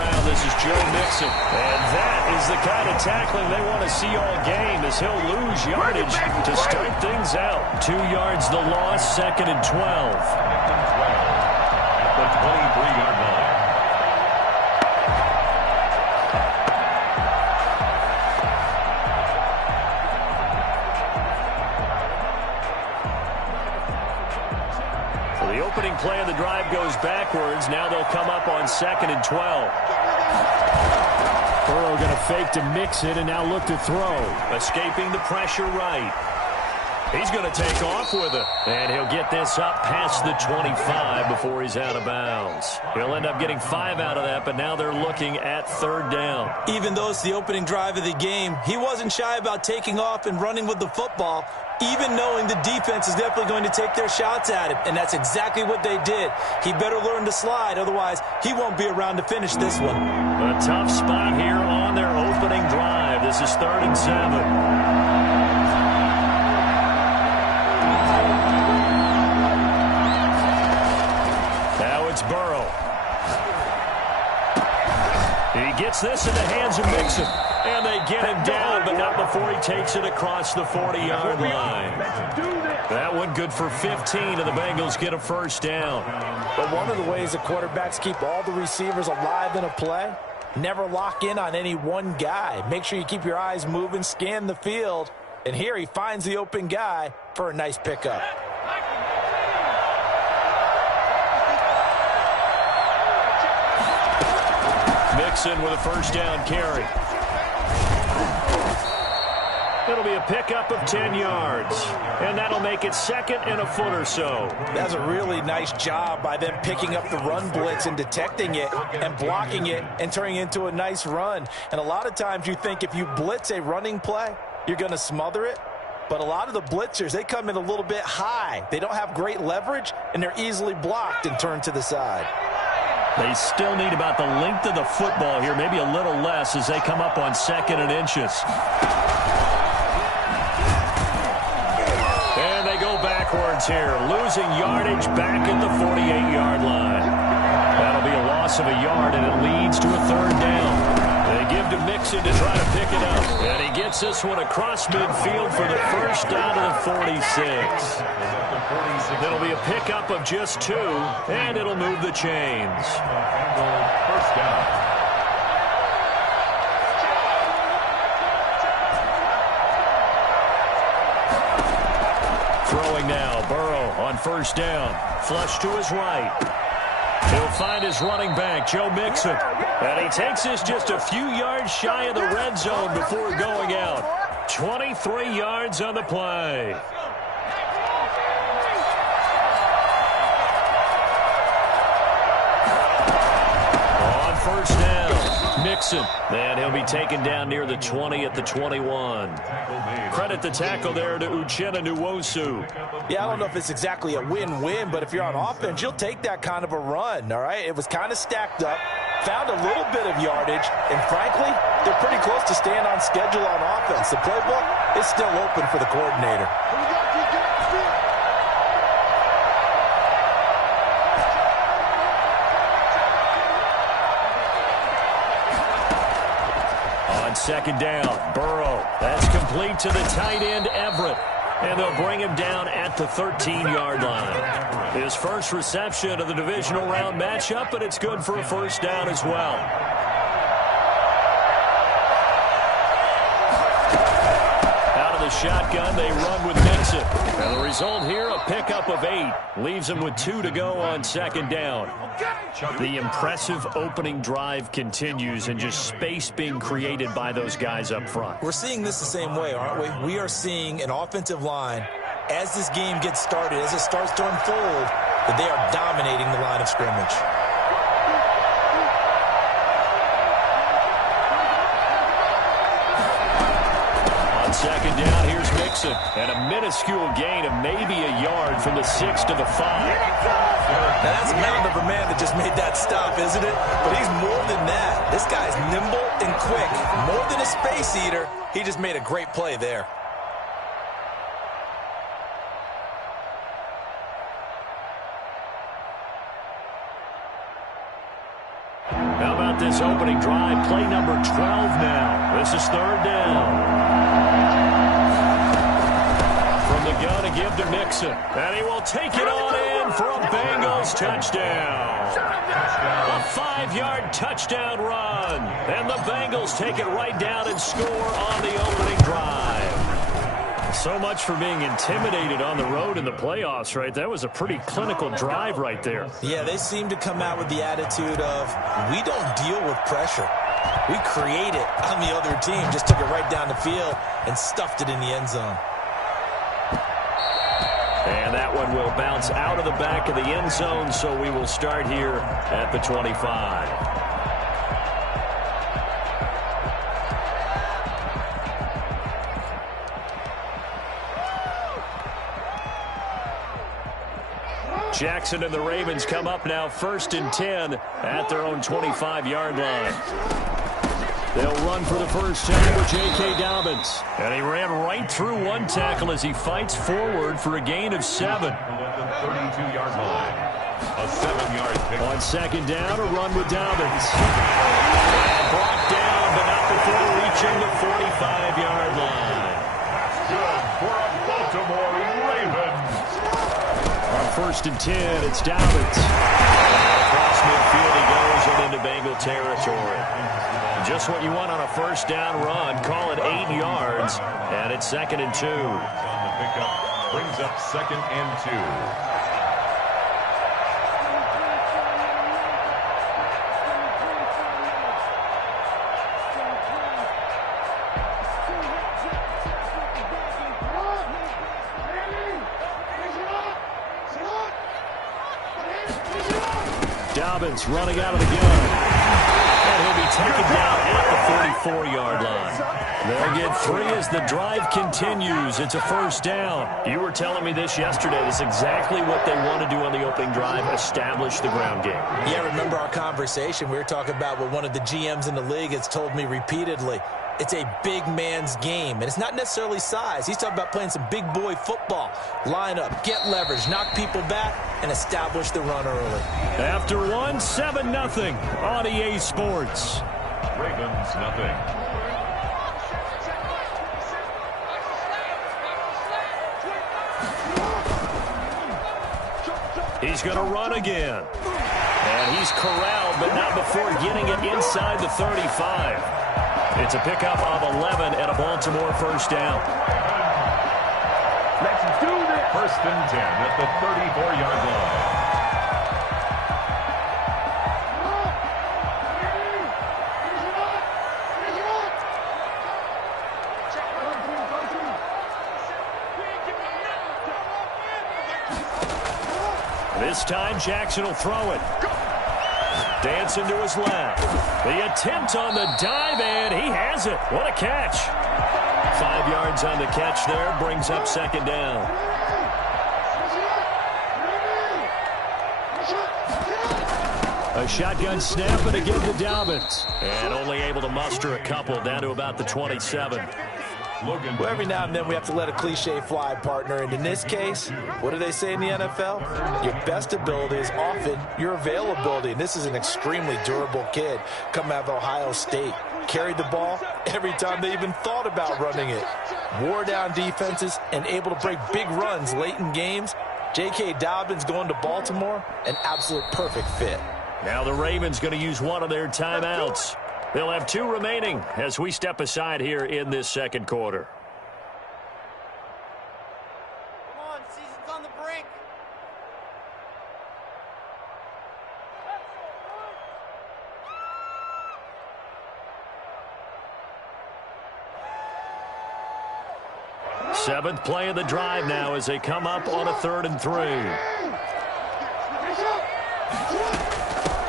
ground. This is Joe Mixon. And that is the kind of tackling they want to see all game, as he'll lose yardage to start things out. 2 yards the loss, 2nd and 12. At the 23-yard line. The opening play of the drive goes backwards. Now they'll come up on 2nd and 12. Burrow going to fake to mix it and now look to throw. Escaping the pressure right. He's going to take off with it. And he'll get this up past the 25 before he's out of bounds. He'll end up getting 5 out of that, but now they're looking at 3rd down. Even though it's the opening drive of the game, he wasn't shy about taking off and running with the football, even knowing the defense is definitely going to take their shots at him. And that's exactly what they did. He better learn to slide, otherwise he won't be around to finish this one. A tough spot here on their opening drive. This is 3rd and 7. It's Burrow. He gets this in the hands of Mixon. And they get him down, but not before he takes it across the 40-yard line. That one good for 15, and the Bengals get a 1st down. But one of the ways the quarterbacks keep all the receivers alive in a play, never lock in on any one guy. Make sure you keep your eyes moving, scan the field. And here he finds the open guy for a nice pickup. Mixon with a 1st down carry. It'll be a pickup of 10 yards. And that'll make it 2nd and a foot or so. That's a really nice job by them picking up the run blitz and detecting it and blocking it and turning it into a nice run. And a lot of times you think if you blitz a running play, you're going to smother it. But a lot of the blitzers, they come in a little bit high. They don't have great leverage, and they're easily blocked and turned to the side. They still need about the length of the football here, maybe a little less as they come up on 2nd and inches. And they go backwards here, losing yardage back at the 48-yard line. That'll be a loss of a yard, and it leads to a 3rd down. They give to Mixon to try to pick it up. And he gets this one across midfield for the 1st down to the 46. It'll be a pickup of just 2, and it'll move the chains. 1st down. Throwing now, Burrow on 1st down. Flush to his right. He'll find his running back, Joe Mixon. And he takes this just a few yards shy of the red zone before going out. 23 yards on the play. On 1st down, Mixon. And he'll be taken down near the 20 at the 21. Credit the tackle there to Uchenna Nwosu. Yeah, I don't know if it's exactly a win-win, but if you're on offense, you'll take that kind of a run, all right? It was kind of stacked up, found a little bit of yardage, and frankly, they're pretty close to staying on schedule on offense. The playbook is still open for the coordinator. On 2nd down, Burrow. That's complete to the tight end, Everett. And they'll bring him down at the 13-yard line. His first reception of the divisional round matchup, but it's good for a 1st down as well. Out of the shotgun, they run with Mixon. And the result here, a pickup of 8. Leaves him with 2 to go on 2nd down. The impressive opening drive continues, and just space being created by those guys up front. We're seeing this the same way, aren't we? We are seeing an offensive line, as this game gets started, as it starts to unfold, that they are dominating the line of scrimmage. On 2nd down, here's Mixon. And a minuscule gain of maybe a yard from the 6 to the 5. Now, that's a mountain of a man that just made that stop, isn't it? But he's more than that. This guy's nimble and quick. More than a space eater, he just made a great play there. this opening drive. Play number 12 now. This is third down. From the gun to give to Mixon. And he will take it on in for a Bengals touchdown. A 5-yard touchdown run. And the Bengals take it right down and score on the opening drive. So much for being intimidated on the road in the playoffs, right? That was a pretty clinical drive right there. Yeah, they seem to come out with the attitude of, we don't deal with pressure. We create it on the other team. Just took it right down the field and stuffed it in the end zone. And that one will bounce out of the back of the end zone, so we will start here at the 25. Jackson and the Ravens come up now 1st and 10 at their own 25-yard line. They'll run for the first time with J.K. Dobbins. And he ran right through one tackle as he fights forward for a gain of 7. 32-yard line. A 7-yard pick. On second down, a run with Dobbins. And brought down, but not before reaching the 45-yard line. That's good for a Baltimore Ravens. On 1st and 10, it's Dobbins. And across midfield he goes and into Bengal territory. Just what you want on a first down run. Call it 8 yards, and it's 2nd and 2. On the pickup, brings up 2nd and 2. Dobbins running out of the gun. And he'll be taken down at the 44-yard line. They'll get 3 as the drive continues. It's a first down. You were telling me this yesterday. That's exactly what they want to do on the opening drive, establish the ground game. Yeah, remember our conversation? We were talking about what one of the GMs in the league has told me repeatedly. It's a big man's game, and it's not necessarily size. He's talking about playing some big boy football. Line up, get leverage, knock people back, and establish the run early. After 1, 7-0 on EA Sports. Ravens, nothing. He's going to run again. And he's corralled, but not before getting it inside the 35. It's a pickup of 11 and a Baltimore first down. Let's do this. 1st and 10 at the 34-yard line. This time Jackson will throw it. Dancing to his left. The attempt on the dive, and he has it. What a catch. 5 yards on the catch there, brings up 2nd down. A shotgun snap and again to Dobbins. And only able to muster a couple down to about the 27. Well, every now and then we have to let a cliche fly, partner. And in this case, what do they say in the NFL? Your best ability is often your availability. And this is an extremely durable kid coming out of Ohio State. Carried the ball every time they even thought about running it. Wore down defenses and able to break big runs late in games. J.K. Dobbins going to Baltimore, an absolute perfect fit. Now the Ravens going to use one of their timeouts. They'll have 2 remaining as we step aside here in this 2nd quarter. Come on, season's on the brink. Seventh play of the drive now as they come up on a 3rd and 3.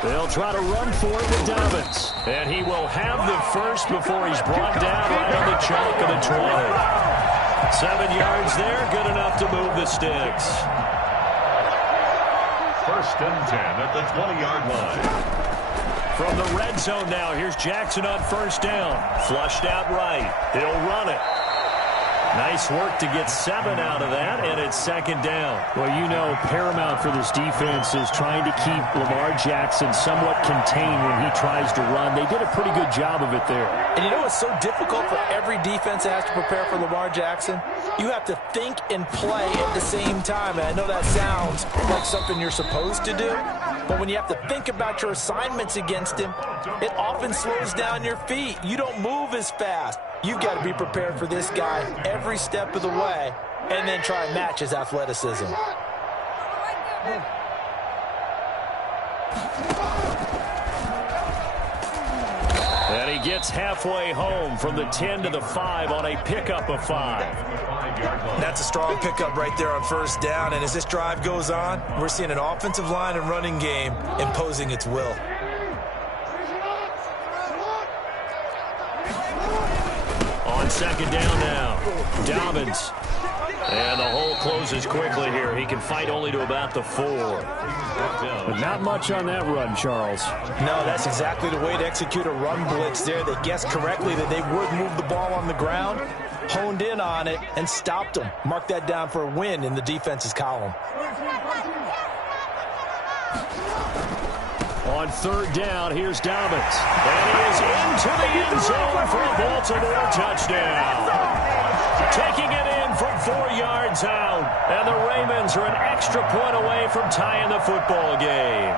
They'll try to run for it with Dobbins. And he will have the first before he's brought down right on the chalk of the 20. 7 yards there, good enough to move the sticks. 1st and 10 at the 20-yard line. From the red zone now, here's Jackson on 1st down. Flushed out right. He'll run it. Nice work to get 7 out of that, and it's second down. Well, you know, paramount for this defense is trying to keep Lamar Jackson somewhat contained when he tries to run. They did a pretty good job of it there. And you know what's so difficult for every defense that has to prepare for Lamar Jackson? You have to think and play at the same time. And I know that sounds like something you're supposed to do, but when you have to think about your assignments against him, it often slows down your feet. You don't move as fast. You've got to be prepared for this guy every step of the way and then try and match his athleticism. And he gets halfway home from the 10 to the 5 on a pickup of 5. That's a strong pickup right there on first down. And as this drive goes on, we're seeing an offensive line and running game imposing its will. On second down now, Dobbins. And the hole closes quickly here. He can fight only to about the 4. But not much on that run, Charles. No, that's exactly the way to execute a run blitz there. They guessed correctly that they would move the ball on the ground, honed in on it, and stopped them. Mark that down for a win in the defense's column. On third down, here's Dobbins. And he is into the end zone for a Baltimore touchdown. Taking it in from 4 yards out. And the Ravens are an extra point away from tying the football game.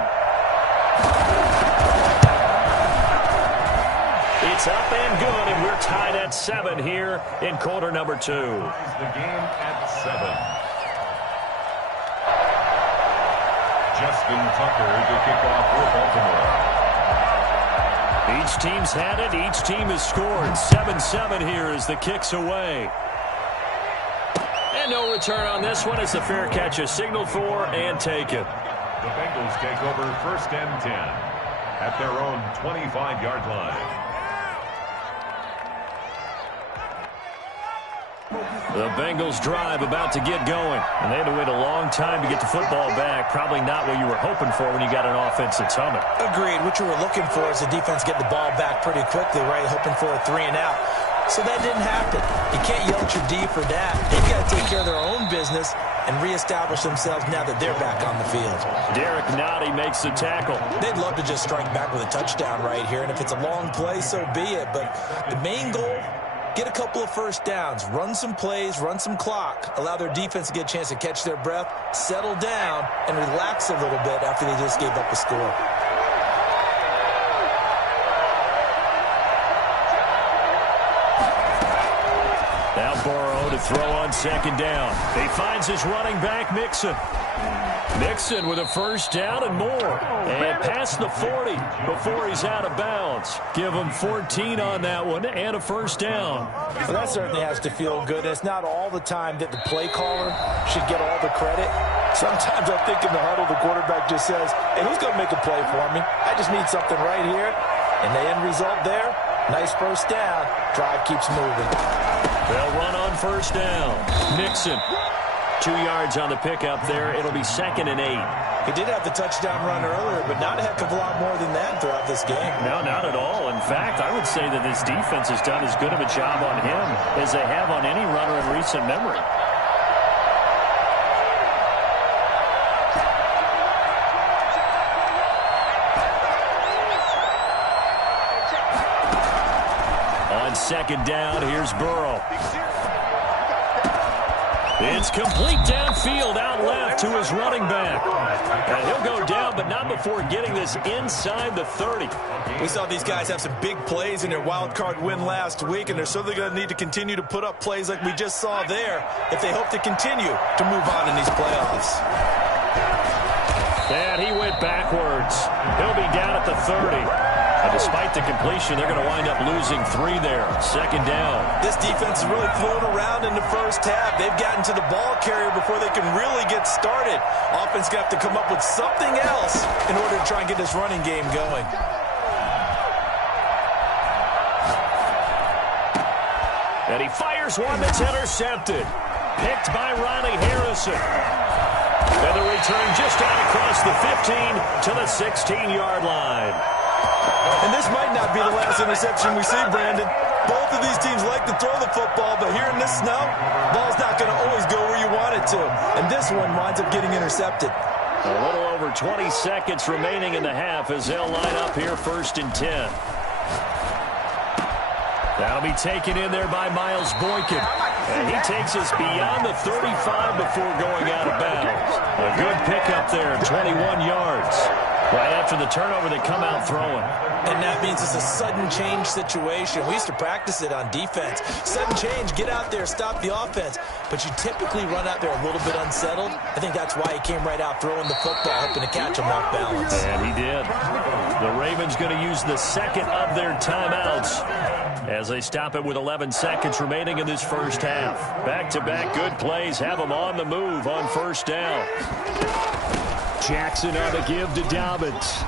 It's up and good, and we're tied at 7 here in quarter number 2. The game at 7. Justin Tucker to kick off for Baltimore. Each team's had it. Each team has scored. 7-7 here as the kick's away. And no return on this one as the fair catch is signaled for and taken. The Bengals take over first and 10 at their own 25-yard line. The Bengals drive about to get going, and they had to wait a long time to get the football back. Probably not what you were hoping for when you got an offense that's humming. Agreed. What you were looking for is the defense get the ball back pretty quickly, right? Hoping for a 3-and-out. So that didn't happen. You can't yell at your D for that. They've got to take care of their own business and reestablish themselves now that they're back on the field. Derek Nottie makes the tackle. They'd love to just strike back with a touchdown right here, and if it's a long play, so be it. But the main goal, get a couple of first downs, run some plays, run some clock, allow their defense to get a chance to catch their breath, settle down, and relax a little bit after they just gave up a score. Now Burrow to throw on second down. He finds his running back, Mixon. Mixon with a first down and more. And past the 40 before he's out of bounds. Give him 14 on that one and a first down. Well, that certainly has to feel good. It's not all the time that the play caller should get all the credit. Sometimes I think in the huddle, the quarterback just says, hey, who's going to make a play for me? I just need something right here. And the end result there, nice first down. Drive keeps moving. They'll run on first down. Mixon. 2 yards on the pickup there. It'll be 2nd and 8. He did have the touchdown run earlier, but not a heck of a lot more than that throughout this game. No, not at all. In fact, I would say that this defense has done as good of a job on him as they have on any runner in recent memory. On second down, here's Burrow. It's complete downfield, out left to his running back. And he'll go down, but not before getting this inside the 30. We saw these guys have some big plays in their wild card win last week, and they're certainly going to need to continue to put up plays like we just saw there if they hope to continue to move on in these playoffs. And he went backwards. He'll be down at the 30. And despite the completion, they're going to wind up losing 3 there. Second down. This defense is really flown around in the first half. They've gotten to the ball carrier before they can really get started. Offense going to have to come up with something else in order to try and get this running game going. And he fires one that's intercepted. Picked by Ronnie Harrison. And the return just out across the 15 to the 16-yard line. And this might not be the last interception we see, Brandon. Both of these teams like to throw the football, but here in this snow, ball's not going to always go where you want it to. And this one winds up getting intercepted. A little over 20 seconds remaining in the half as they'll line up here 1st and 10. That'll be taken in there by Miles Boykin. And he takes us beyond the 35 before going out of bounds. A good pickup there, 21 yards. Right after the turnover, they come out throwing. And that means it's a sudden change situation. We used to practice it on defense. Sudden change, get out there, stop the offense. But you typically run out there a little bit unsettled. I think that's why he came right out throwing the football, hoping to catch him off balance. And he did. The Ravens going to use the second of their timeouts as they stop it with 11 seconds remaining in this first half. Back-to-back good plays have them on the move on 1st down. Jackson on the give to Dobbins.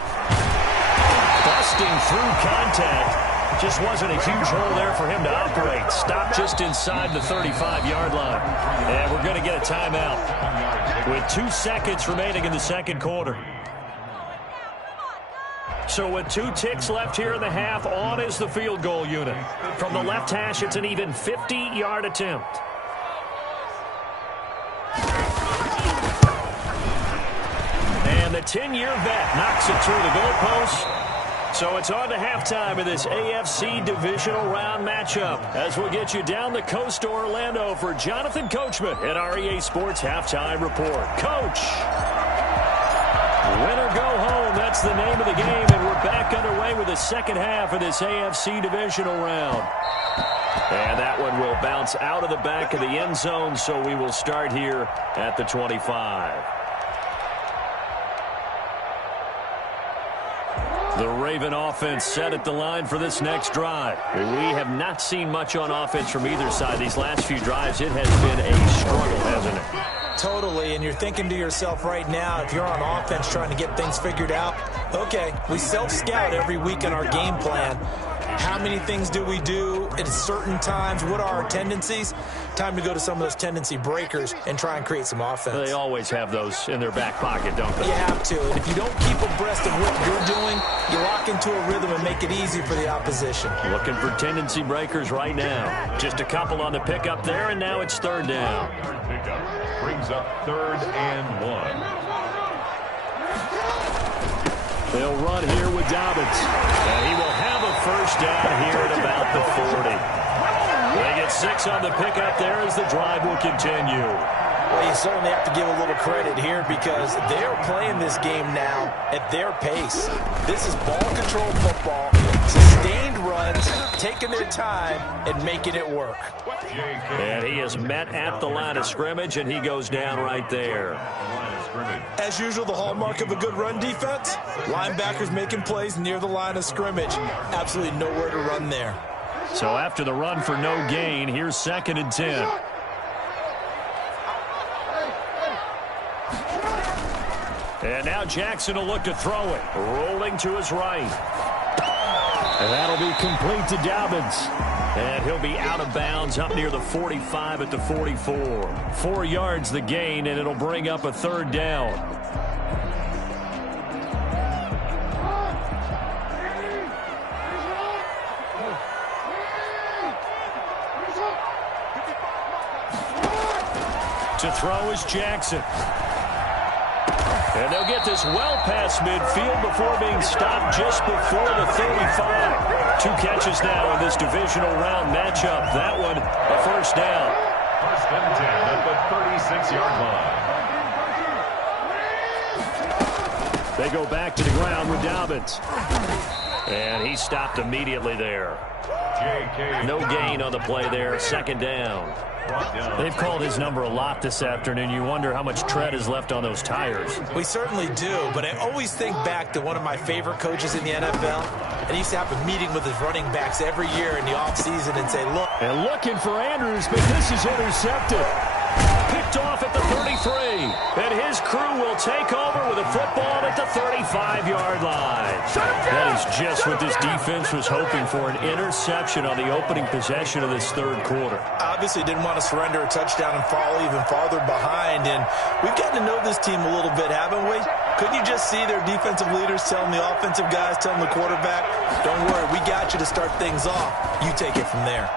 Busting through contact. Just wasn't a huge hole there for him to operate. Stopped just inside the 35-yard line. And we're going to get a timeout with 2 seconds remaining in the second quarter. So with 2 ticks left here in the half, on is the field goal unit. From the left hash, it's an even 50-yard attempt. And the 10-year vet knocks it through the goalpost. So it's on to halftime of this AFC Divisional Round matchup as we'll get you down the coast to Orlando for Jonathan Coachman at our EA Sports Halftime Report. Coach! Win or go home, that's the name of the game, and we're back underway with the second half of this AFC Divisional Round. And that one will bounce out of the back of the end zone, so we will start here at the 25. The Raven offense set at the line for this next drive. We have not seen much on offense from either side. These last few drives, it has been a struggle, hasn't it? Totally, and you're thinking to yourself right now, if you're on offense trying to get things figured out, okay, we self-scout every week in our game plan. How many things do we do at certain times? What are our tendencies? Time to go to some of those tendency breakers and try and create some offense. They always have those in their back pocket, don't they? You have to. And if you don't keep abreast of what you're doing, you lock into a rhythm and make it easy for the opposition. Looking for tendency breakers right now. Just a couple on the pickup there, and now it's 3rd down. Third pickup brings up 3rd and 1. They'll run here with Dobbins. And he will have a 1st down here at about the 40. They get 6 on the pickup there as the drive will continue. Well, you certainly have to give a little credit here because they're playing this game now at their pace. This is ball-controlled football, sustained runs, taking their time, and making it work. And he is met at the line of scrimmage, and he goes down right there. As usual, the hallmark of a good run defense, linebackers making plays near the line of scrimmage. Absolutely nowhere to run there. So after the run for no gain, here's 2nd and 10. And now Jackson will look to throw it. Rolling to his right. And that'll be complete to Dobbins. And he'll be out of bounds up near the 45 at the 44. 4 yards the gain, and it'll bring up a 3rd down. To throw is Jackson. And they'll get this well past midfield before being stopped just before the 35. 2 catches now in this divisional round matchup. That one, a 1st down. 1st and 10 at the 36-yard line. They go back to the ground with Dobbins. And he stopped immediately there. No gain on the play there. 2nd down. They've called his number a lot this afternoon. You wonder how much tread is left on those tires. We certainly do, but I always think back to one of my favorite coaches in the NFL, and he used to have a meeting with his running backs every year in the offseason and say, look. And looking for Andrews, but this is intercepted. Picked off at the 33, and his crew will take over with a football at the 35-yard line. That is just what this defense was hoping for, an interception on the opening possession of this 3rd quarter. Obviously didn't want to surrender a touchdown and fall even farther behind, and we've gotten to know this team a little bit, haven't we? Couldn't you just see their defensive leaders telling the offensive guys, telling the quarterback, don't worry, we got you to start things off. You take it from there.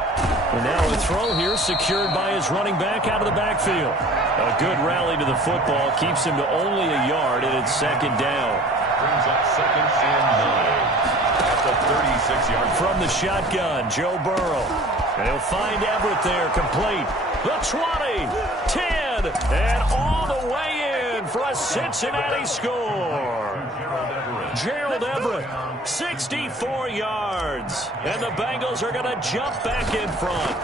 And now a throw here secured by his running back out of the backfield. A good rally to the football keeps him to only a yard, and it's second down. Brings up second and 9 at the 36-yard. From the shotgun, Joe Burrow. And he'll find Everett there, complete. The 20, 10, and all the way in for a Cincinnati score. Gerald Everett, 64 yards. And the Bengals are going to jump back in front.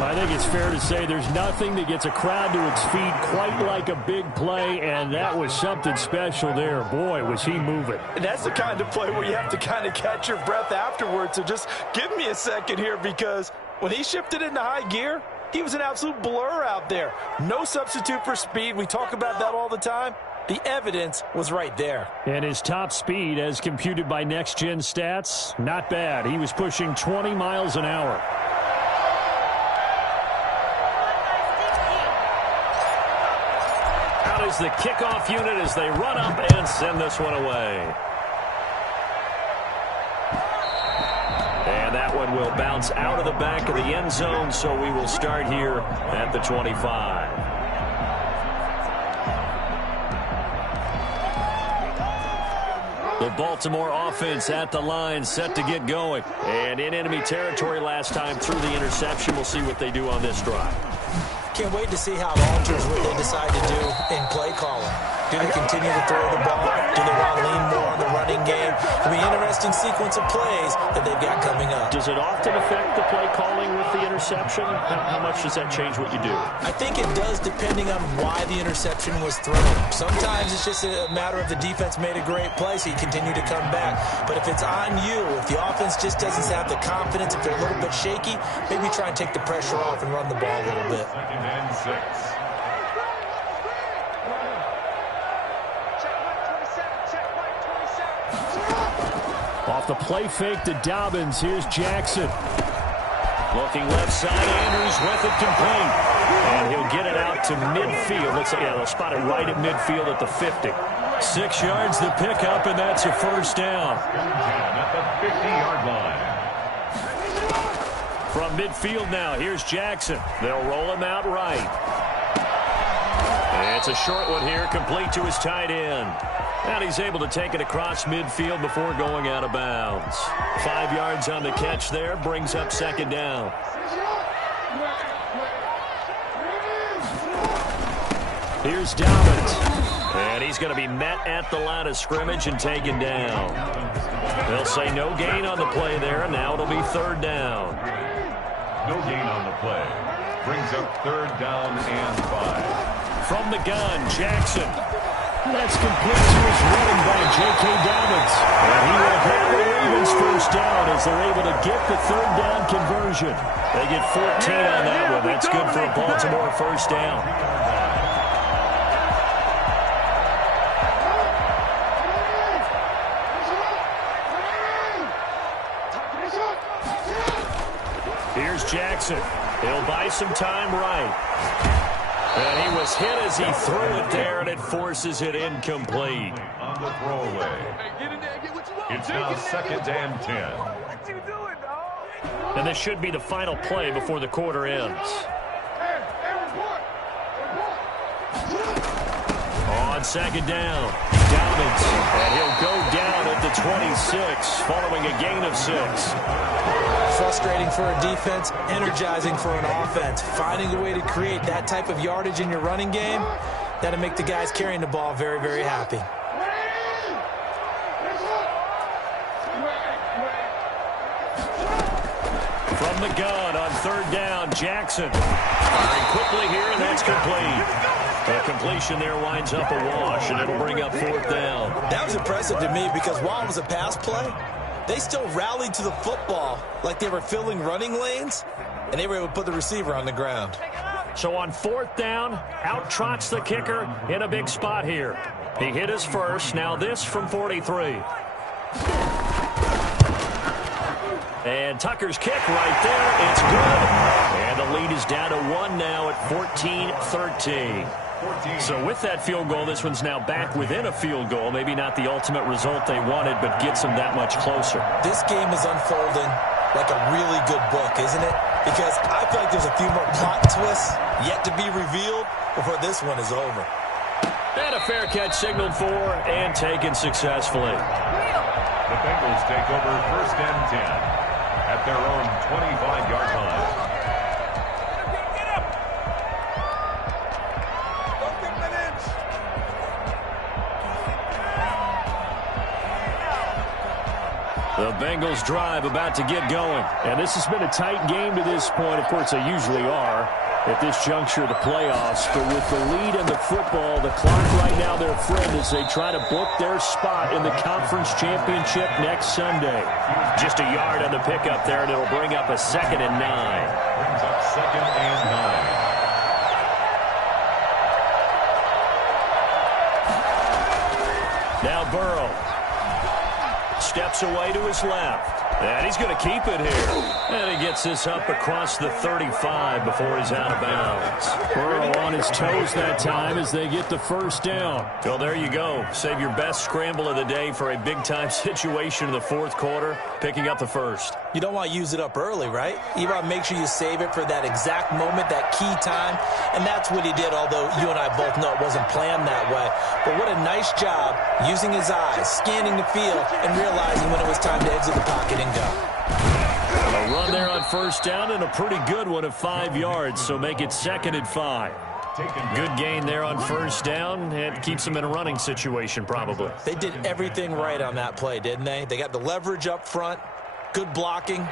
I think it's fair to say there's nothing that gets a crowd to its feet quite like a big play, and that was something special there. Boy, was he moving. And that's the kind of play where you have to kind of catch your breath afterwards. So just give me a second here, because when he shifted into high gear, he was an absolute blur out there. No substitute for speed. We talk about that all the time. The evidence was right there. And his top speed, as computed by Next Gen Stats, not bad. He was pushing 20 miles an hour. Out is the kickoff unit as they run up and send this one away. And that one will bounce out of the back of the end zone, so we will start here at the 25. The Baltimore offense at the line, set to get going. And in enemy territory last time through the interception. We'll see what they do on this drive. Can't wait to see how it alters what they decide to do in play calling. Do they continue to throw the ball? Do they want to lean more on the running game? It'll be an interesting sequence of plays that they've got coming up. Does it often affect the play calling with the interception? How much does that change what you do? I think it does, depending on why the interception was thrown. Sometimes it's just a matter of the defense made a great play, so you continue to come back. But if it's on you, if the offense just doesn't have the confidence, if they're a little bit shaky, maybe try and take the pressure off and run the ball a little bit. Second and 6. Off the play fake to Dobbins. Here's Jackson. Looking left side. Andrews with it complete. And he'll get it out to midfield. Let's say, yeah, they'll spot it right at midfield at the 50. 6 yards the pickup, and that's a first down. At the 50-yard line. From midfield now, here's Jackson. They'll roll him out right. And it's a short one here, complete to his tight end. And he's able to take it across midfield before going out of bounds. 5 yards on the catch there, brings up second down. Here's Dobbins. And he's going to be met at the line of scrimmage and taken down. They'll say no gain on the play there, and now it'll be third down. No gain on the play. Brings up third down and 5. From the gun, Jackson. That's complete to his running back, J.K. Dobbins. And he will have the Ravens first down as they're able to get the third down conversion. They get 14 on that one. That's good for a Baltimore first down. Here's Jackson. He'll buy some time right. And he was hit as he threw it there, and it forces it incomplete. On the throwaway. It's now second and 10. And this should be the final play before the quarter ends. On second down, Dobbins, and he'll go down at the 26, following a gain of 6. Frustrating for a defense, energizing for an offense. Finding a way to create that type of yardage in your running game, that'll make the guys carrying the ball very, very happy. From the gun on third down, Jackson. Firing quickly here, and that's complete. The completion there winds up a wash, and it'll bring up fourth down. That was impressive to me because while it was a pass play, they still rallied to the football like they were filling running lanes, and they were able to put the receiver on the ground. So on fourth down, out trots the kicker in a big spot here. He hit his first. Now this from 43. And Tucker's kick right there. It's good. And the lead is down to 1 now at 14-13. 14. So with that field goal, this one's now back within a field goal. Maybe not the ultimate result they wanted, but gets them that much closer. This game is unfolding like a really good book, isn't it? Because I feel like there's a few more plot twists yet to be revealed before this one is over. And a fair catch signaled for and taken successfully. The Bengals take over 1st and 10 at their own 25-yard line. The Bengals drive about to get going. And this has been a tight game to this point. Of course, they usually are at this juncture of the playoffs. But with the lead in the football, the clock right now their friend as they try to book their spot in the conference championship next Sunday. Just a yard on the pickup there, and it'll bring up a 2nd and 9. Brings up 2nd and 9. Now Burrow steps away to his left. And he's going to keep it here. And he gets this up across the 35 before he's out of bounds. Burrow on his toes that time as they get the 1st down. Well, there you go. Save your best scramble of the day for a big-time situation in the 4th quarter, picking up the 1st. You don't want to use it up early, right? You want to make sure you save it for that exact moment, that key time. And that's what he did, although you and I both know it wasn't planned that way. But what a nice job using his eyes, scanning the field, and realizing when it was time to exit the pocket and go. A run there on 1st down and a pretty good one of 5 yards, so make it 2nd and 5. Good gain there on 1st down. It keeps them in a running situation probably. They did everything right on that play, didn't they? They got the leverage up front, good blocking,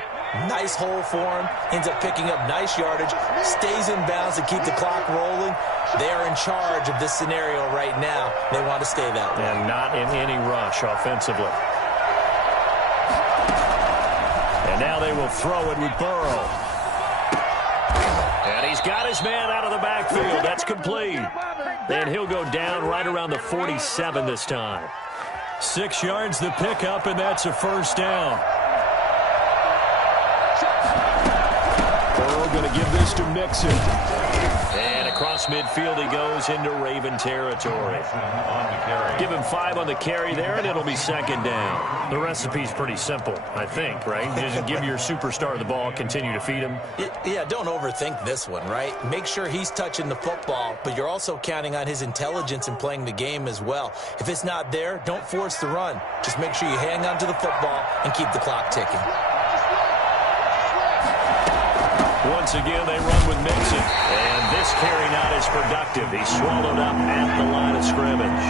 nice hole for him, ends up picking up nice yardage, stays in bounds to keep the clock rolling. They are in charge of this scenario right now. They want to stay that way. And not in any rush offensively. And now they will throw it with Burrow. And he's got his man out of the backfield. That's complete. And he'll go down right around the 47 this time. 6 yards the pickup, and that's a 1st down. Burrow going to give this to Mixon. And across midfield he goes into Raven territory. Give him 5 on the carry there, and it'll be 2nd down. The recipe's pretty simple, I think, right? Just give your superstar the ball, continue to feed him. Yeah, don't overthink this one, right? Make sure he's touching the football, but you're also counting on his intelligence in playing the game as well. If it's not there, don't force the run. Just make sure you hang on to the football and keep the clock ticking. Once again, they run with Mixon. And this carry not as productive. He's swallowed up at the line of scrimmage.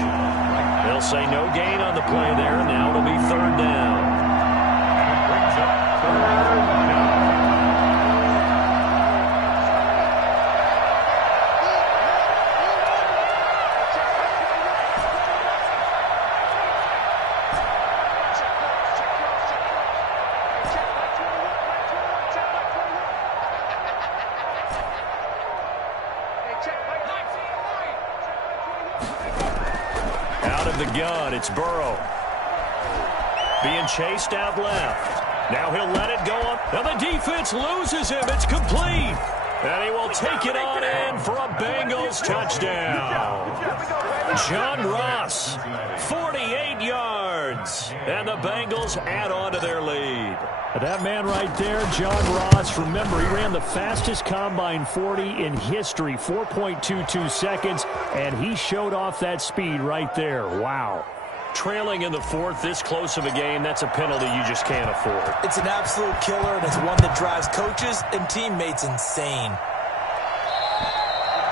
They'll say no gain on the play there. Now it'll be 3rd down. It brings up 3rd down. The gun, it's Burrow. Being chased out left. Now he'll let it go up. Now the defense loses him. It's complete. And he will take it on in for a Bengals touchdown. John Ross, 48 yards. And the Bengals add on to their lead. That man right there, John Ross, remember, he ran the fastest combine 40 in history, 4.22 seconds, and he showed off that speed right there. Wow. Trailing in the 4th, this close of a game, that's a penalty you just can't afford. It's an absolute killer, and it's one that drives coaches and teammates insane.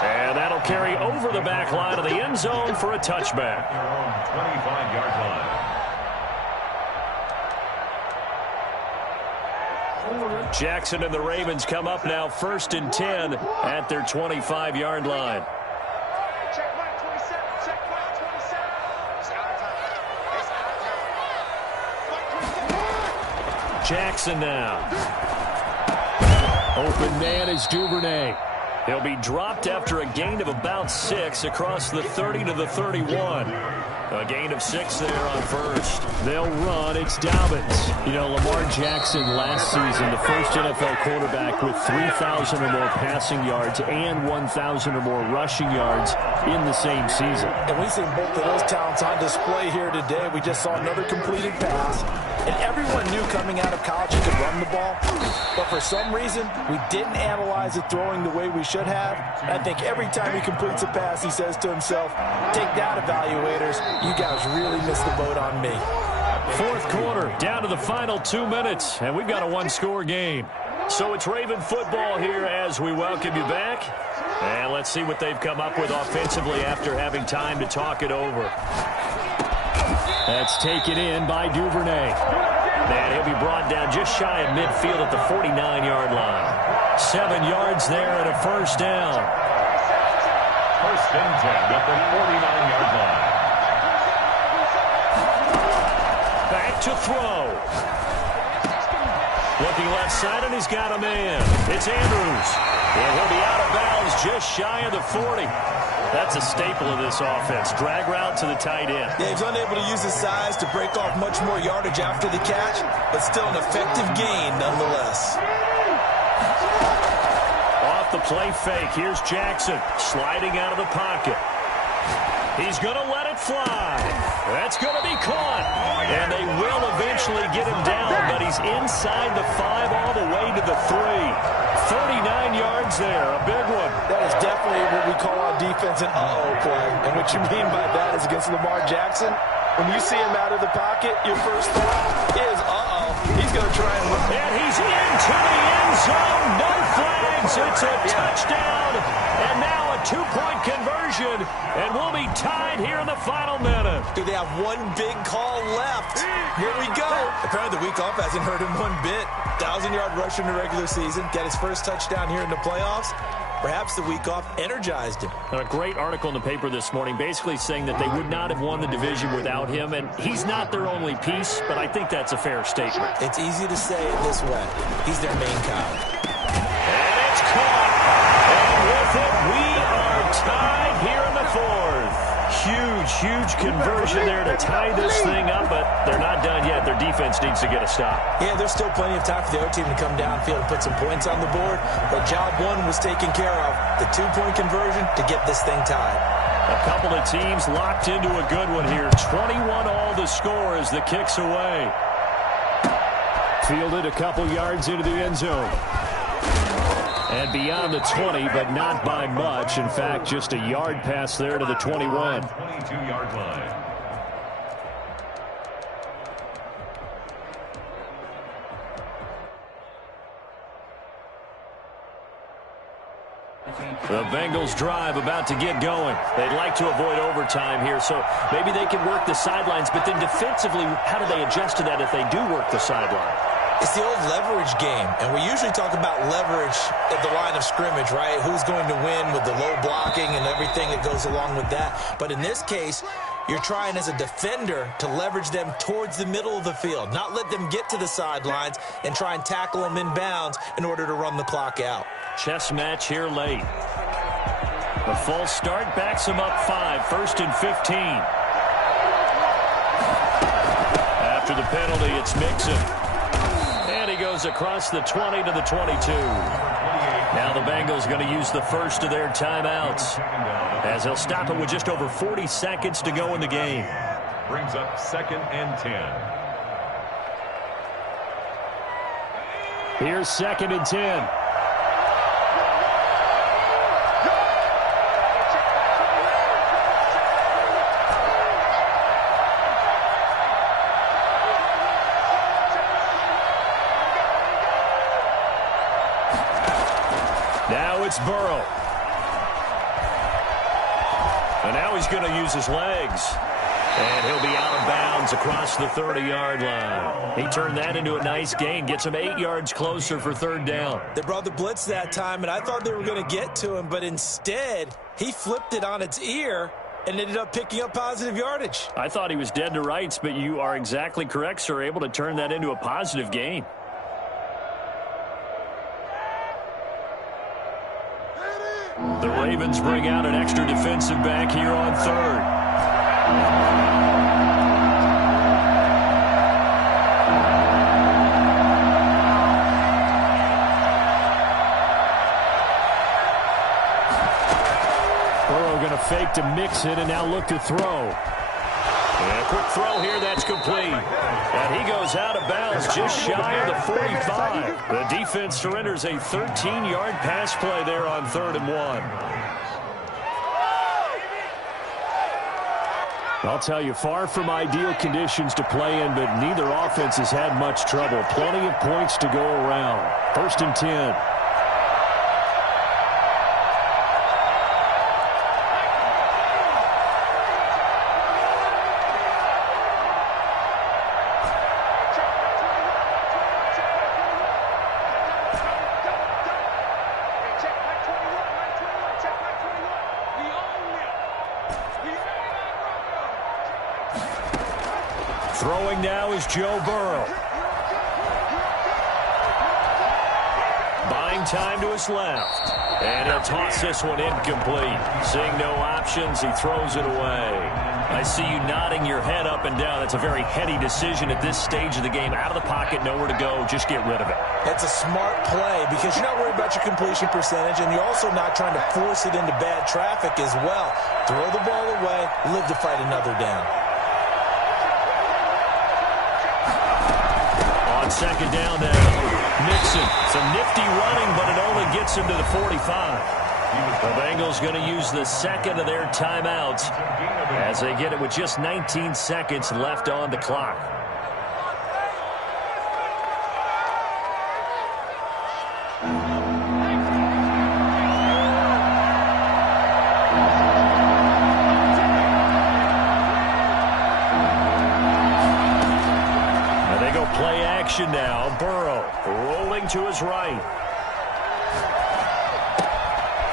And that'll carry over the back line of the end zone for a touchback. Their own 25-yard line. Jackson and the Ravens come up now 1st and 10 at their 25-yard line. Jackson now. Open man is Duvernay. He'll be dropped after a gain of about 6 across the 30 to the 31. A gain of 6 there on first. They'll run. It's Dobbins. You know, Lamar Jackson last season, the first NFL quarterback with 3,000 or more passing yards and 1,000 or more rushing yards in the same season. And we've seen both of those talents on display here today. We just saw another completed pass. And everyone knew coming out of college he could run the ball. But for some reason, we didn't analyze it throwing the way we should have. And I think every time he completes a pass, he says to himself, take that, evaluators. You guys really missed the boat on me. Fourth quarter, down to the final 2 minutes, and we've got a one-score game. So it's Raven football here as we welcome you back. And let's see what they've come up with offensively after having time to talk it over. That's taken in by Duvernay. And he'll be brought down just shy of midfield at the 49-yard line. 7 yards there and a first down. First and 10 at the 49-yard line. Back to throw. Looking left side, and he's got a man. It's Andrews. And he'll be out of bounds just shy of the 40. That's a staple of this offense. Drag route to the tight end. Yeah, he's unable to use his size to break off much more yardage after the catch, but still an effective gain nonetheless. Off the play fake, here's Jackson sliding out of the pocket. He's going to let it fly. That's going to be caught. And they will eventually get him down, but he's inside the 5 all the way to the 3. 39 yards there, a big one. That is definitely what we call on defense an uh-oh play. And what you mean by that is against Lamar Jackson, when you see him out of the pocket, your first thought is, uh-oh, he's going to try and run. And he's into the end zone. No flags. It's a touchdown. And now a 2-point conversion. And we'll be tied here in the final minute. Do they have one big call left? Here we go. Apparently the week off hasn't hurt him one bit. 1,000-yard rush in the regular season. Get his first touchdown here in the playoffs. Perhaps the week off energized him. A great article in the paper this morning basically saying that they would not have won the division without him, and he's not their only piece, but I think that's a fair statement. It's easy to say it this way. He's their main guy. And it's caught. And with it, we are tied here in the fourth. Huge conversion there to tie this thing up, but they're not done yet. Their defense needs to get a stop. Yeah, there's still plenty of time for the other team to come downfield and put some points on the board, but job one was taken care of. The 2-point conversion to get this thing tied. A couple of teams locked into a good one here. 21 all the score as the kick's away. Fielded a couple yards into the end zone. And beyond the 20, but not by much. In fact, just a yard pass there to the 21. 22-yard line. The Bengals drive about to get going. They'd like to avoid overtime here, so maybe they can work the sidelines, but then defensively, how do they adjust to that if they do work the sideline? It's the old leverage game, and we usually talk about leverage at the line of scrimmage, right? Who's going to win with the low blocking and everything that goes along with that. But in this case, you're trying as a defender to leverage them towards the middle of the field, not let them get to the sidelines and try and tackle them in bounds in order to run the clock out. Chess match here late. The false start backs him up 5, first and 15. After the penalty, it's Mixon. And he goes across the 20 to the 22. Now the Bengals going to use the first of their timeouts as they'll stop it with just over 40 seconds to go in the game. Brings up 2nd and 10. Here's 2nd and 10. Now it's Burrow. And now he's going to use his legs. And he'll be out of bounds across the 30-yard line. He turned that into a nice gain. Gets him 8 yards closer for 3rd down. They brought the blitz that time, and I thought they were going to get to him, but instead, he flipped it on its ear and ended up picking up positive yardage. I thought he was dead to rights, but you are exactly correct, sir. Able to turn that into a positive gain. The Ravens bring out an extra defensive back here on 3rd. fake to mix it and now look to throw. And a quick throw here, that's complete. And he goes out of bounds just shy of the 45. The defense surrenders a 13-yard pass play there on 3rd and 1. I'll tell you, far from ideal conditions to play in, but neither offense has had much trouble. Plenty of points to go around. 1st and 10. Throwing now is Joe Burrow. Buying time to his left. And he'll toss this one incomplete. Seeing no options, he throws it away. I see you nodding your head up and down. That's a very heady decision at this stage of the game. Out of the pocket, nowhere to go. Just get rid of it. That's a smart play because you're not worried about your completion percentage, and you're also not trying to force it into bad traffic as well. Throw the ball away, live to fight another down. On 2nd down now, Mixon. Some nifty running, but it only gets him to the 45. The Bengals going to use the 2nd of their timeouts as they get it with just 19 seconds left on the clock. Play action now. Burrow rolling to his right.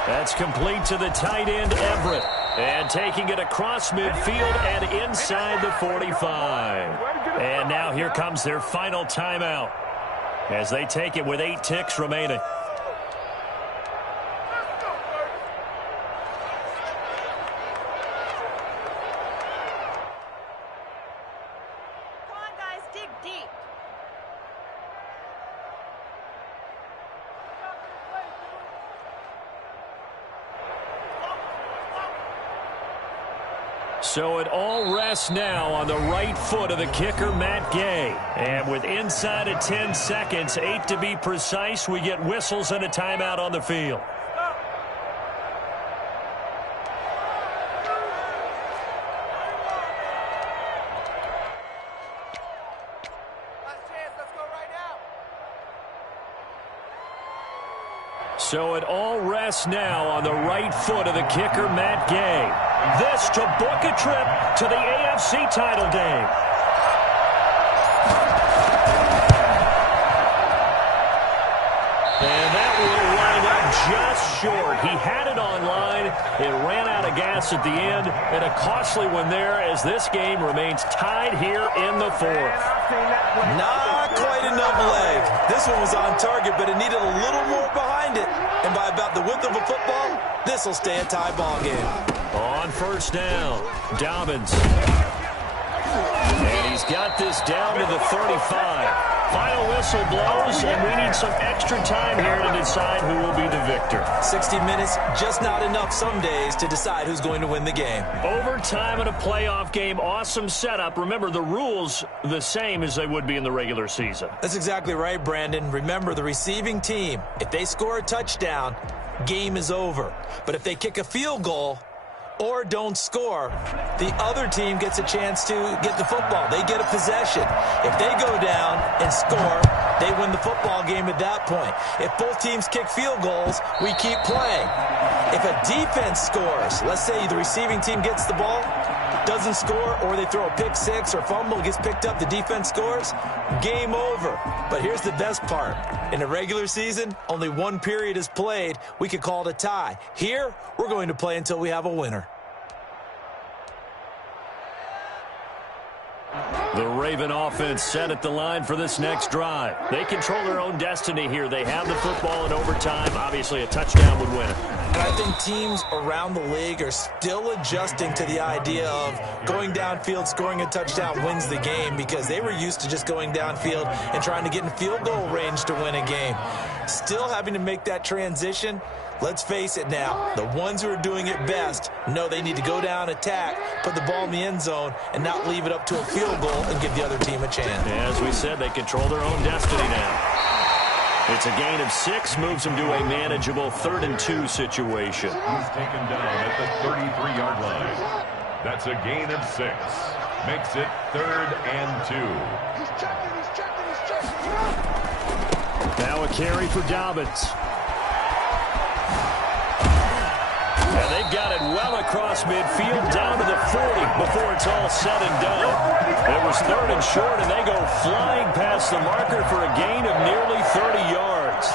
That's complete to the tight end, Everett. And taking it across midfield and inside the 45. And now here comes their final timeout as they take it with 8 ticks remaining. So it all rests now on the right foot of the kicker, Matt Gay. And with inside of 10 seconds, 8 to be precise, we get whistles and a timeout on the field. So it all rests now on the right foot of the kicker, Matt Gay. This to book a trip to the AFC title game. And that will wind up just short. He had it on line. It ran out of gas at the end. And a costly one there as this game remains tied here in the 4th. Not quite enough leg. This one was on target, but it needed a little more behind it. And by about the width of a football, this will stay a tie ball game. On 1st down, Dobbins. And he's got this down to the 35. Final whistle blows, and we need some extra time here to decide who will be the victor. 60 minutes, just not enough some days to decide who's going to win the game. Overtime in a playoff game, awesome setup. Remember, the rules the same as they would be in the regular season. That's exactly right, Brandon. Remember, the receiving team, if they score a touchdown, game is over. But if they kick a field goal or don't score, the other team gets a chance to get the football. They get a possession. If they go down and score, they win the football game at that point. If both teams kick field goals, we keep playing. If a defense scores, let's say the receiving team gets the ball, doesn't score, or they throw a pick six or fumble, gets picked up, the defense scores, game over. But here's the best part. In a regular season, only one period is played. We could call it a tie. Here, we're going to play until we have a winner. The Raven offense set at the line for this next drive. They control their own destiny here. They have the football in overtime. Obviously, a touchdown would win it. And I think teams around the league are still adjusting to the idea of going downfield, scoring a touchdown wins the game, because they were used to just going downfield and trying to get in field goal range to win a game. Still having to make that transition. Let's face it now, the ones who are doing it best know they need to go down, attack, put the ball in the end zone, and not leave it up to a field goal and give the other team a chance. As we said, they control their own destiny now. It's a gain of 6, moves them to a manageable 3rd and 2 situation. He's taken down at the 33-yard line. That's a gain of 6. Makes it 3rd and 2. Now a carry for Dobbins. And they've got it well across midfield down to the 40 before it's all said and done. It was 3rd and short, and they go flying past the marker for a gain of nearly 30 yards.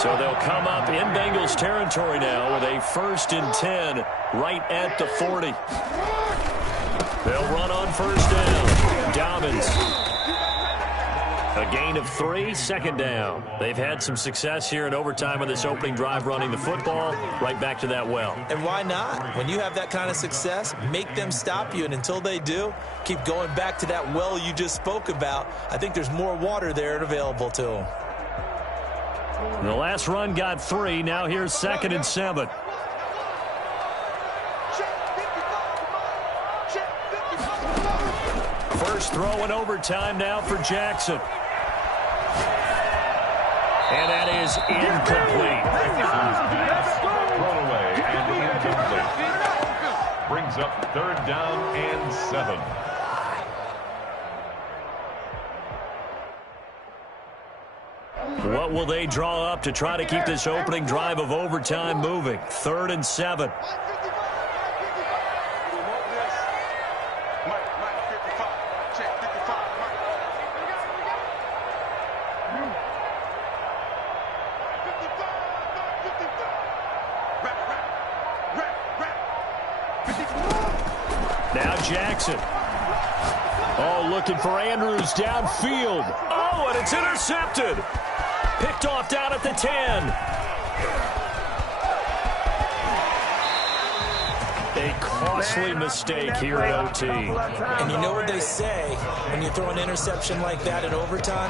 So they'll come up in Bengals territory now with a 1st and 10 right at the 40. They'll run on 1st down. Dobbins. A gain of 3, 2nd down. They've had some success here in overtime on this opening drive running the football. Right back to that well. And why not? When you have that kind of success, make them stop you. And until they do, keep going back to that well you just spoke about. I think there's more water there and available to them. The last run got 3. Now here's 2nd and 7. First throw in overtime now for Jackson. And that is incomplete. Thrown away and incomplete. Brings up 3rd down and 7. What will they draw up to try to keep this opening drive of overtime moving? 3rd and 7. Now Jackson. Oh, looking for Andrews downfield. Oh, and it's intercepted. Picked off down at the 10. A costly mistake here at OT. And you know what they say, when you throw an interception like that in overtime,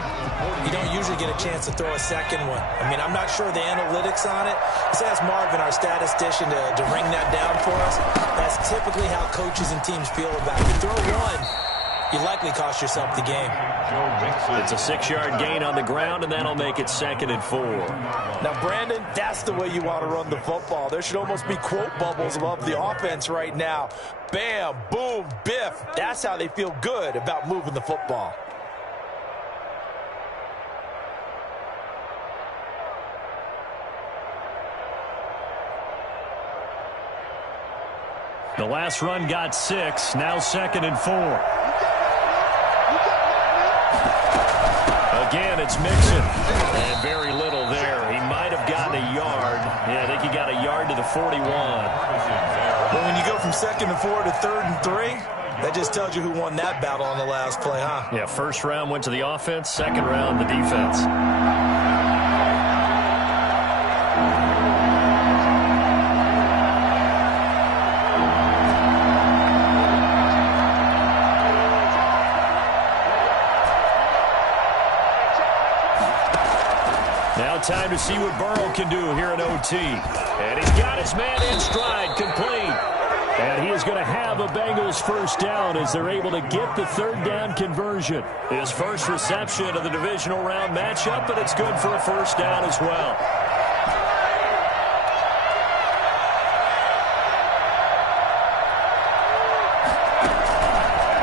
you don't usually get a chance to throw a second one. I mean, I'm not sure the analytics on it. Let's ask Marvin, our statistician, to ring that down for us. That's typically how coaches and teams feel about it. You throw one, you likely cost yourself the game. It's a 6-yard gain on the ground, and that'll make it 2nd and 4. Now, Brandon, that's the way you want to run the football. There should almost be quote bubbles above the offense right now. Bam, boom, biff. That's how they feel good about moving the football. The last run got 6. Now 2nd and 4. Again, it's Mixon. And very little there. He might have gotten a yard. Yeah, I think he got a yard to the 41. But when you go from 2nd and 4 to 3rd and 3, that just tells you who won that battle on the last play, huh? Yeah, 1st round went to the offense. 2nd round, the defense. Now time to see what Burrow can do here in OT. And he's got his man in stride, complete. And he is going to have a Bengals 1st down as they're able to get the 3rd down conversion. His first reception of the divisional round matchup, but it's good for a 1st down as well.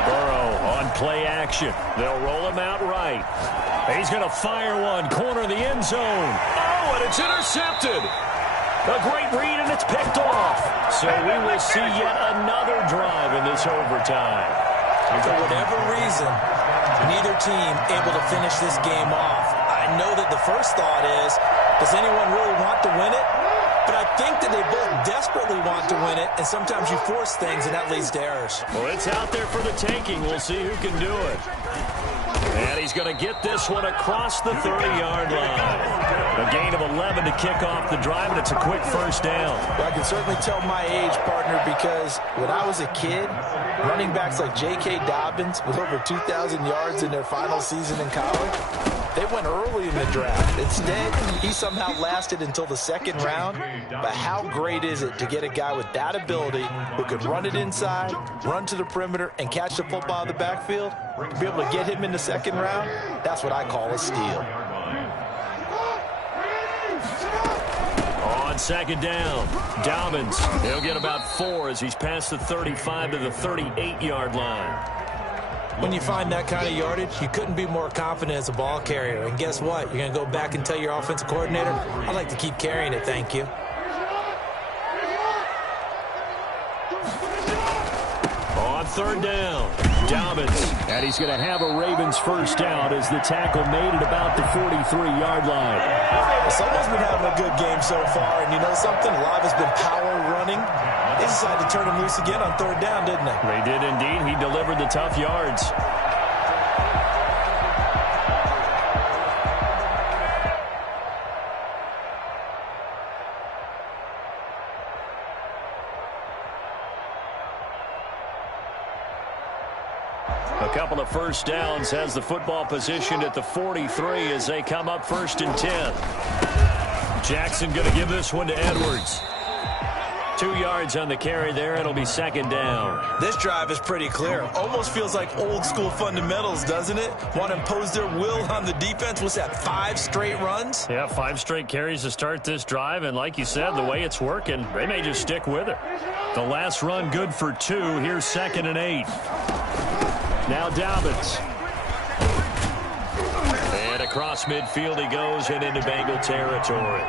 Burrow on play action. They'll roll him out right. He's going to fire one, corner of the end zone. Oh, and it's intercepted. A great read, and it's picked off. So we will see yet another drive in this overtime. For whatever reason, neither team able to finish this game off. I know that the first thought is, does anyone really want to win it? But I think that they both desperately want to win it, and sometimes you force things, and that leads to errors. Well, it's out there for the taking. We'll see who can do it. And he's going to get this one across the 30-yard line. A gain of 11 to kick off the drive, and it's a quick 1st down. Well, I can certainly tell my age, partner, because when I was a kid, running backs like J.K. Dobbins with over 2,000 yards in their final season in college, They went early in the draft. Instead, he somehow lasted until the second round. But how great is it to get a guy with that ability who could run it inside, run to the perimeter, and catch the football in the backfield? To be able to get him in the second round, that's what I call a steal. On second down, Dobbins. He'll get about 4 as he's past the 35 to the 38-yard line. When you find that kind of yardage, you couldn't be more confident as a ball carrier. And guess what? You're going to go back and tell your offensive coordinator, I'd like to keep carrying it, thank you. On third down, Dobbins. And he's going to have a Ravens first down as the tackle made it about the 43-yard line. Someone's been having a good game so far, and you know something? A lot of it's been power running. They decided to turn him loose again on third down, didn't they? They did indeed. He delivered the tough yards. A couple of first downs has the football positioned at the 43 as they come up 1st and 10. Jackson going to give this one to Edwards. 2 yards on the carry there. It'll be 2nd down. This drive is pretty clear. Almost feels like old school fundamentals, doesn't it? Want to impose their will on the defense. What's that, 5 straight runs? Yeah, 5 straight carries to start this drive. And like you said, the way it's working, they may just stick with it. The last run good for 2. Here's 2nd and 8. Now Dobbins. And across midfield he goes and into Bengal territory.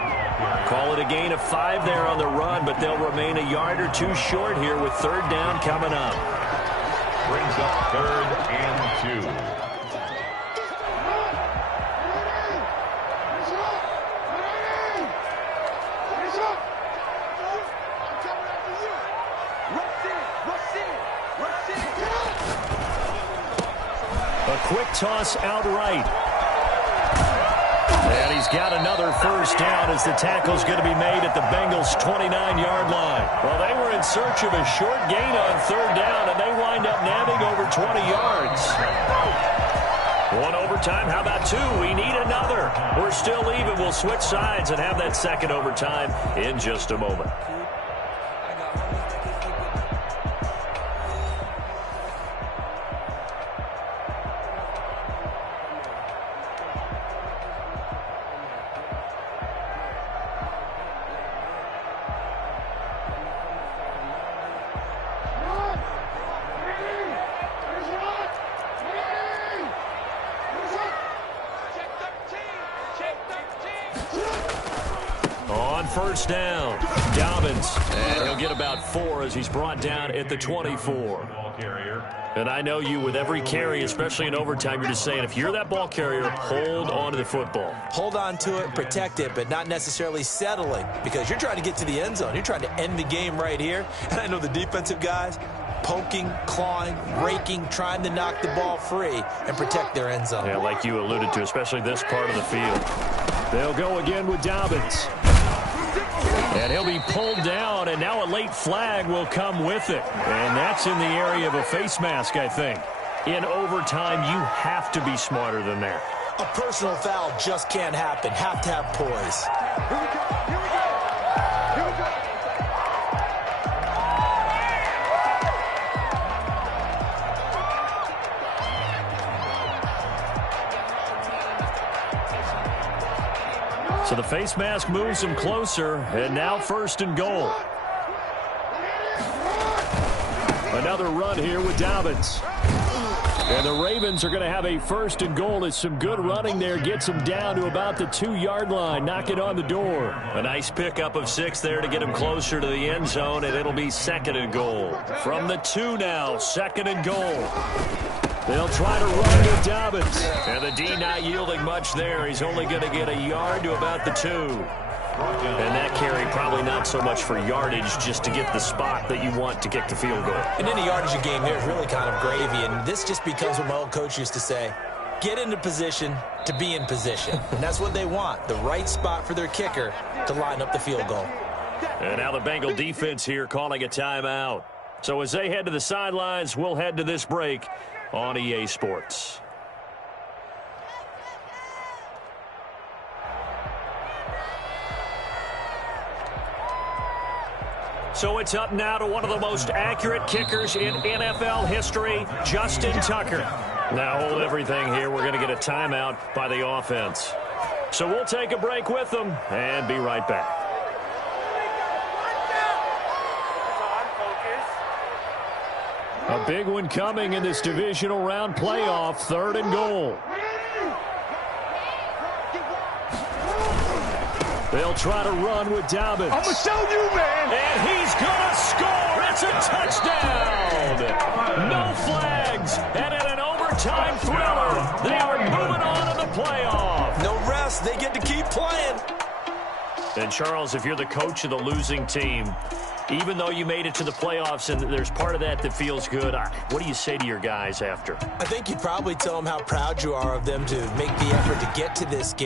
Call it a gain of 5 there on the run, but they'll remain a yard or 2 short here with 3rd down coming up. Brings up 3rd and 2. A quick toss out right. And he's got another first down as the tackle's going to be made at the Bengals' 29-yard line. Well, they were in search of a short gain on 3rd down, and they wind up nabbing over 20 yards. 1 overtime. How about 2? We need another. We're still even. We'll switch sides and have that 2nd overtime in just a moment. First down, Dobbins, and he'll get about 4 as he's brought down at the 24. And I know you, with every carry, especially in overtime, you're just saying, if you're that ball carrier, hold on to the football. Hold on to it, protect it, but not necessarily settling, because you're trying to get to the end zone. You're trying to end the game right here. And I know the defensive guys, poking, clawing, raking, trying to knock the ball free and protect their end zone. Yeah, like you alluded to, especially this part of the field. They'll go again with Dobbins. And he'll be pulled down, and now a late flag will come with it. And that's in the area of a face mask, I think. In overtime, you have to be smarter than that. A personal foul just can't happen. Have to have poise. Here we go. Here we go. Here we go. So the face mask moves him closer, and now 1st and goal. Another run here with Dobbins. And the Ravens are going to have a 1st and goal as some good running there gets him down to about the 2-yard line, knocking on the door. A nice pickup of 6 there to get him closer to the end zone, and it'll be 2nd and goal. From the 2 now, 2nd and goal. They'll try to run with Dobbins. And the D not yielding much there. He's only going to get a yard to about the 2. And that carry probably not so much for yardage, just to get the spot that you want to kick the field goal. And any yardage game there is really kind of gravy. And this just becomes what my old coach used to say. Get into position to be in position. And that's what they want, the right spot for their kicker to line up the field goal. And now the Bengal defense here calling a timeout. So as they head to the sidelines, we'll head to this break on EA Sports. So it's up now to one of the most accurate kickers in NFL history, Justin Tucker. Now hold everything here. We're going to get a timeout by the offense. So we'll take a break with them and be right back. A big one coming in this divisional round playoff, 3rd and goal. They'll try to run with Dobbins. I'm going to show you, man. And he's going to score. It's a touchdown. No flags. And in an overtime thriller, they are moving on to the playoff. No rest. They get to keep playing. And, Charles, if you're the coach of the losing team, even though you made it to the playoffs and there's part of that feels good, what do you say to your guys after? I think you probably tell them how proud you are of them to make the effort to get to this game.